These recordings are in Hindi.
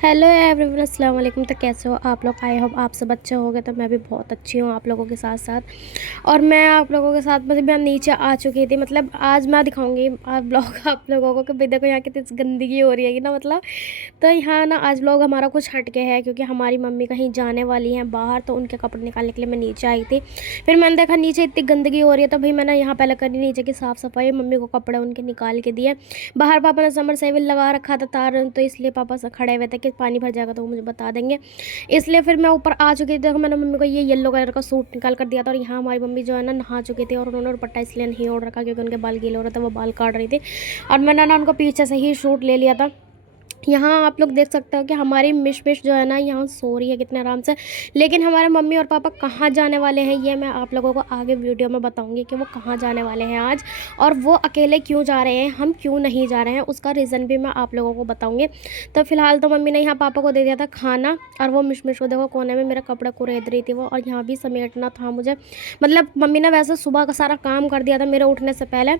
हेलो एवरीवन, अस्सलाम वालेकुम। तो कैसे हो आप लोग? आई होप आप सब अच्छे होंगे। तो मैं भी बहुत अच्छी हूँ आप लोगों के साथ साथ। और मैं आप लोगों के साथ मतलब मैं नीचे आ चुकी थी। मतलब आज मैं दिखाऊंगी आप ब्लॉग आप लोगों को कि भाई देखो यहाँ कितनी गंदगी हो रही है ना। मतलब तो यहाँ ना आज ब्लॉग हमारा कुछ हटके है, क्योंकि हमारी मम्मी कहीं जाने वाली हैं बाहर, तो उनके कपड़े निकालने के लिए मैं नीचे आई थी। फिर मैंने देखा नीचे इतनी गंदगी हो रही है, तो भाई मैंने यहाँ पहले करी नीचे की साफ़ सफाई, मम्मी को कपड़े उनके निकाल के दिए। बाहर पापा ने समर सेविल लगा रखा था तार, तो इसलिए पापा से खड़े हुए थे कि पानी भर जाएगा तो वो मुझे बता देंगे। इसलिए फिर मैं ऊपर आ चुकी थी। देखो मैंने मम्मी को ये येलो कलर का सूट निकाल कर दिया था, और यहाँ हमारी मम्मी जो है ना नहा चुकी थी, और उन्होंने दुपट्टा इसलिए नहीं ओढ़ रखा क्योंकि उनके बाल गीले हो रहे थे, वो बाल काट रही थी। और मैंने ना उनको पीछे से ही शूट ले लिया था। यहाँ आप लोग देख सकते हो कि हमारी मिश जो है ना यहाँ सो रही है कितने आराम से। लेकिन हमारे मम्मी और पापा कहाँ जाने वाले हैं ये मैं आप लोगों को आगे वीडियो में बताऊंगी कि वो कहाँ जाने वाले हैं आज, और वो अकेले क्यों जा रहे हैं, हम क्यों नहीं जा रहे हैं, उसका रीज़न भी मैं आप लोगों को बताऊंगी। तो फिलहाल तो मम्मी ने यहाँ पापा को दे दिया था खाना, और वो मिश को देखो कोने में मेरे कपड़े कुरेद रही थी वो, और यहाँ भी समेटना था मुझे। मतलब मम्मी ने वैसे सुबह का सारा काम कर दिया था मेरे उठने से पहले।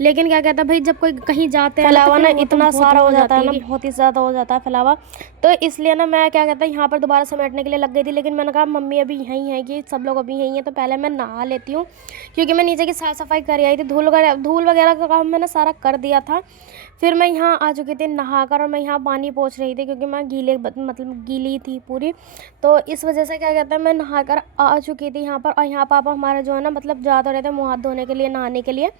लेकिन क्या कहता है भाई, जब कोई कहीं जाते हैं फैलावा तो ना फिर वो तो इतना बहुत सारा हो हो जाता है जाती ना, है। बहुत ही ज़्यादा हो जाता है फैलावा। तो इसलिए ना मैं क्या कहता है यहाँ पर दोबारा समेटने के लिए लग गई थी। लेकिन मैंने कहा मम्मी अभी यहीं है कि सब लोग अभी यहीं हैं, तो पहले मैं नहा लेती हूँ, क्योंकि मैं नीचे की साफ़ सफाई कर आई थी। धूल वगैरह का काम मैंने सारा कर दिया था। फिर मैं यहाँ आ चुकी थी नहाकर, और मैं यहाँ पानी पोंछ रही थी क्योंकि मैं मतलब गीली थी पूरी। तो इस वजह से क्या कहते हैं मैं नहाकर आ चुकी थी यहाँ पर। और यहाँ पापा हमारे जो है ना मतलब जा तो रहे थे मुँह हाथ धोने के लिए, नहाने के लिए,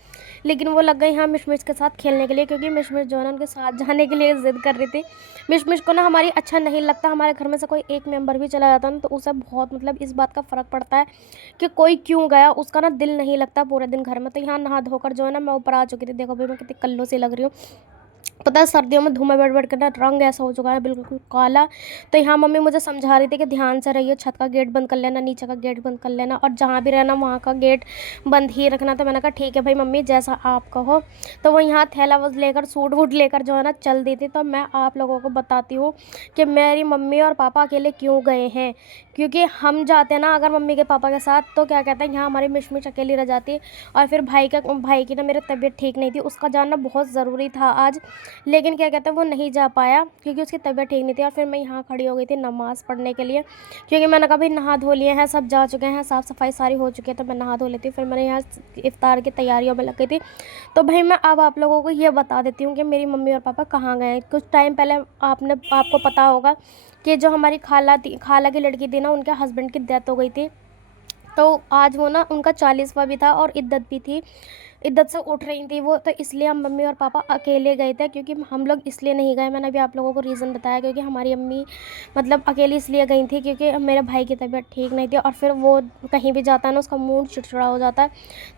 लेकिन वो लग गई यहाँ मिश के साथ खेलने के लिए, क्योंकि मिश जो है ना उनके साथ जाने के लिए ज़िद कर रही थी। मिश को ना हमारी अच्छा नहीं लगता। हमारे घर में से कोई एक मेंबर भी चला जाता है ना, तो उसे बहुत मतलब इस बात का फ़र्क पड़ता है कि कोई क्यों गया, उसका ना दिल नहीं लगता पूरे दिन घर में। तो यहाँ नहा धोकर जो है ना मैं ऊपर आ चुकी थी। देखो भाई मैं कितनी कल्लो सी लग रही हूँ। पता है सर्दियों में धूप में बैठ कर ना रंग ऐसा हो चुका है बिल्कुल काला। तो यहाँ मम्मी मुझे समझा रही थी कि ध्यान से रहिए, छत का गेट बंद कर लेना, नीचे का गेट बंद कर लेना, और जहाँ भी रहना वहाँ का गेट बंद ही रखना। तो मैंने कहा ठीक है भाई मम्मी जैसा आप कहो। तो वो यहाँ थैला वज लेकर सूट वूट लेकर जो है ना चल दी थी। तो मैं आप लोगों को बताती हूँ कि मेरी मम्मी और पापा अकेले क्यों गए हैं। क्योंकि हम जाते हैं ना अगर मम्मी के पापा के साथ, तो क्या कहते हैं यहाँ हमारी मिश अकेली रह जाती। और फिर भाई की ना मेरी तबीयत ठीक नहीं थी, उसका जानना बहुत ज़रूरी था आज। लेकिन क्या कहते हैं वो नहीं जा पाया क्योंकि उसकी तबीयत ठीक नहीं थी। और फिर मैं यहाँ खड़ी हो गई थी नमाज़ पढ़ने के लिए, क्योंकि मैंने कहा भाई नहा धो लिए हैं, सब जा चुके हैं, साफ़ सफाई सारी हो चुकी है, तो मैं नहा धो लेती हूँ। फिर मैंने यहाँ इफ्तार की तैयारियों में लग गई थी। तो भाई मैं अब आप लोगों को ये बता देती हूँ कि मेरी मम्मी और पापा कहाँ गए। कुछ टाइम पहले आपको पता होगा कि जो हमारी खाला की लड़की थी ना, उनके हस्बैंड की डेथ हो गई थी। तो आज वो ना उनका 40वां भी था और इद्दत भी थी, इद्दत से उठ रही थी वो। तो इसलिए हम मम्मी और पापा अकेले गए थे। क्योंकि हम लोग इसलिए नहीं गए, मैंने अभी आप लोगों को रीज़न बताया, क्योंकि हमारी अम्मी मतलब अकेली इसलिए गई थी क्योंकि मेरे भाई की तबीयत ठीक नहीं थी, और फिर वो कहीं भी जाता है ना उसका मूड चिड़चिड़ा हो जाता है।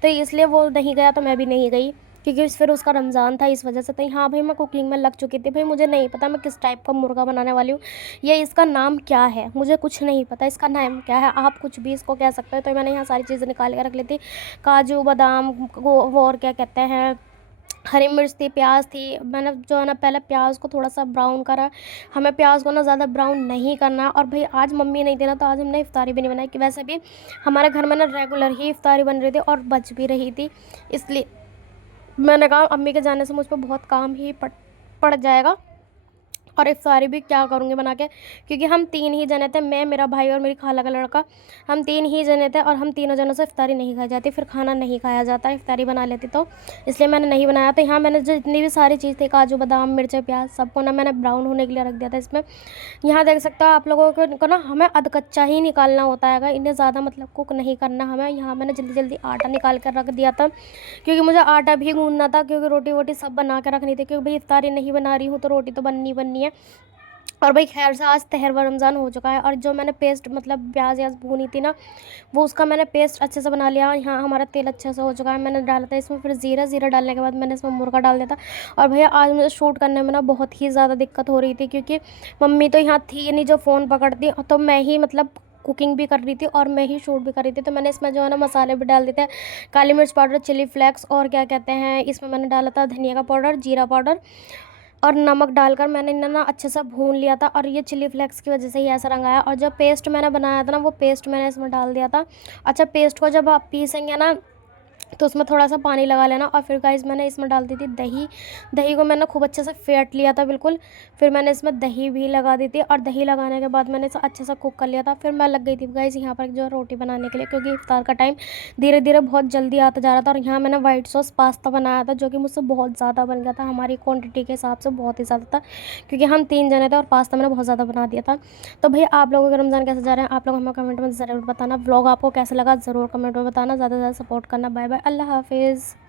तो इसलिए वो नहीं गया, तो मैं भी नहीं गई, क्योंकि फिर उसका रमज़ान था इस वजह से। तो हाँ भाई मैं कुकिंग में लग चुकी थी। भाई मुझे नहीं पता मैं किस टाइप का मुर्गा बनाने वाली हूँ, ये इसका नाम क्या है, मुझे कुछ नहीं पता इसका नाम क्या है, आप कुछ भी इसको कह सकते हो। तो मैंने यहाँ सारी चीज़ें निकाल के रख ली थी, काजू बादाम वो और क्या कहते हैं, हरी मिर्च थी, प्याज थी। मैंने जो है ना पहले प्याज को थोड़ा सा ब्राउन करा। हमें प्याज को ना ज़्यादा ब्राउन नहीं करना। और भाई आज मम्मी नहीं थी ना, तो आज हमने इफ्तारी भी नहीं बनाई, कि वैसे भी हमारे घर में ना रेगुलर ही इफ्तारी बन रही थी और बच भी रही थी। इसलिए मैंने कहा अम्मी के जाने से मुझ पर बहुत काम ही पड़ जाएगा, और इफ्तारी भी क्या करूँगी बना के, क्योंकि हम 3 ही जने थे, मैं, मेरा भाई और मेरी खाला का लड़का। हम 3 ही जने थे, और हम तीनों जनों से इफ्तारी नहीं खाई जाती, फिर खाना नहीं खाया जाता इफ्तारी बना लेती तो, इसलिए मैंने नहीं बनाया। तो यहाँ मैंने जितनी भी सारी चीज़ थी, काजू बादाम मिर्च प्याज, सबको ना मैंने ब्राउन होने के लिए रख दिया था इसमें। यहाँ देख सकते हो आप लोगों को ना हमें अध कच्चा ही निकालना होता है, इन्हें ज़्यादा मतलब कुक नहीं करना हमें। यहाँ मैंने जल्दी जल्दी आटा निकाल कर रख दिया था, क्योंकि मुझे आटा भी गूंदना था, क्योंकि रोटी वोटी सब बना के रखनी थी, क्योंकि भाई इफ्तारी नहीं बना रही हूँ तो रोटी तो बननी है। और भाई खैर से आज तहरवा रमज़ान हो चुका है, और जो मैंने पेस्ट मतलब प्याज व्याज भूनी थी ना, वो उसका मैंने पेस्ट अच्छे से बना लिया। यहाँ हमारा तेल अच्छे से हो चुका है, मैंने डाला था इसमें फिर ज़ीरा डालने के बाद मैंने इसमें मुर्गा डाल दिया था। और भैया आज मुझे शूट करने में ना बहुत ही ज़्यादा दिक्कत हो रही थी, क्योंकि मम्मी तो यहाँ थी नहीं जो फ़ोन पकड़ती, तो मैं ही मतलब कुकिंग भी कर रही थी और मैं ही शूट भी कर रही थी। तो मैंने इसमें जो है ना मसाले भी डाल देते हैं, काली मिर्च पाउडर, चिली फ्लेक्स, और क्या कहते हैं इसमें मैंने डाला था धनिया का पाउडर, जीरा पाउडर, और नमक डालकर मैंने इन्हें ना अच्छे से भून लिया था। और ये चिली फ्लेक्स की वजह से ही ऐसा रंग आया। और जो पेस्ट मैंने बनाया था ना, वो पेस्ट मैंने इसमें डाल दिया था। अच्छा पेस्ट को जब आप पीसेंगे ना, तो उसमें थोड़ा सा पानी लगा लेना। और फिर गाइस मैंने इसमें डाल दी थी दही। दही को मैंने खूब अच्छे से फेंट लिया था बिल्कुल। फिर मैंने इसमें दही भी लगा दी थी, और दही लगाने के बाद मैंने इसे अच्छे से कुक कर लिया था। फिर मैं लग गई थी गाइस यहाँ पर जो रोटी बनाने के लिए, क्योंकि इफ्तार का टाइम धीरे धीरे बहुत जल्दी आता जा रहा था। और यहाँ मैंने वाइट सॉस पास्ता बनाया था, जो कि मुझसे बहुत ज़्यादा बन गया था, हमारी क्वान्टिटी के हिसाब से बहुत ही ज़्यादा था, क्योंकि हम 3 जने थे और पास्ता मैंने बहुत ज़्यादा बना दिया था। तो भैया आप लोगों के रमज़ान कैसे जा रहे हैं, आप लोग हमें कमेंट में ज़रूर बताना। व्लॉग आपको कैसा लगा ज़रूर कमेंट में बताना। ज़्यादा से ज़्यादा सपोर्ट करना। बाय बाय, अल्लाह हाफिज़।